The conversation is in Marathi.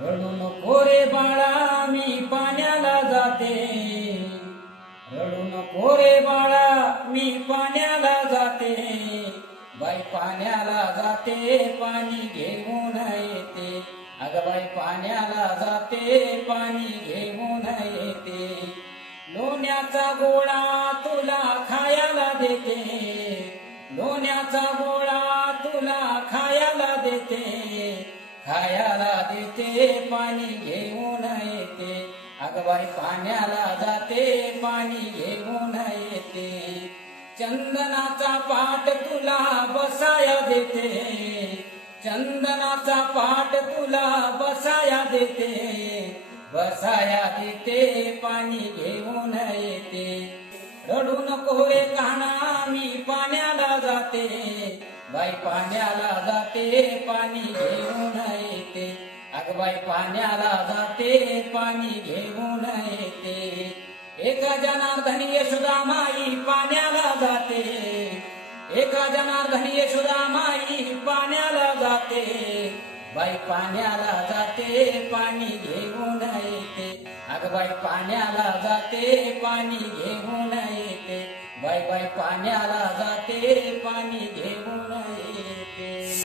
रडू नको रे बाळा मी पाण्याला जाते, रडू नको रे बाळा मी पाण्याला जाते, बाई पाण्याला जाते पाणी घेऊन येते, अगं बाई पाण्याला जाते पाणी घेऊन येते, लोण्याचा गोळा तुला खायला देते, लोण्याचा गोळा तुला खायला देते, खायला देते पाणी घेऊन येते, अगं बाई पाण्याला जाते पाणी घेऊन येते, चंदनाचा पाट तुला बसाया देते, चंदनाचा पाट तुला बसाया देते, बसाया देते पाणी घेऊन येते, रडू नको रे काना मी पाण्याला जाते, बाई पाण्याला जाते पाणी घेऊन येते, अगं बाई पाण्याला जाते पाणी घेऊन येते, एका जनार्दनी यशोदा माई पाण्याला जाते, एका जनार्दनी यशोदा माई पाण्याला जाते, बाई पाण्याला जाते पाणी घेऊन येते, अगं बाई पाण्याला जाते पाणी घेऊन येते, बाई बाई पाण्याला जाते पाणी घेऊन येते.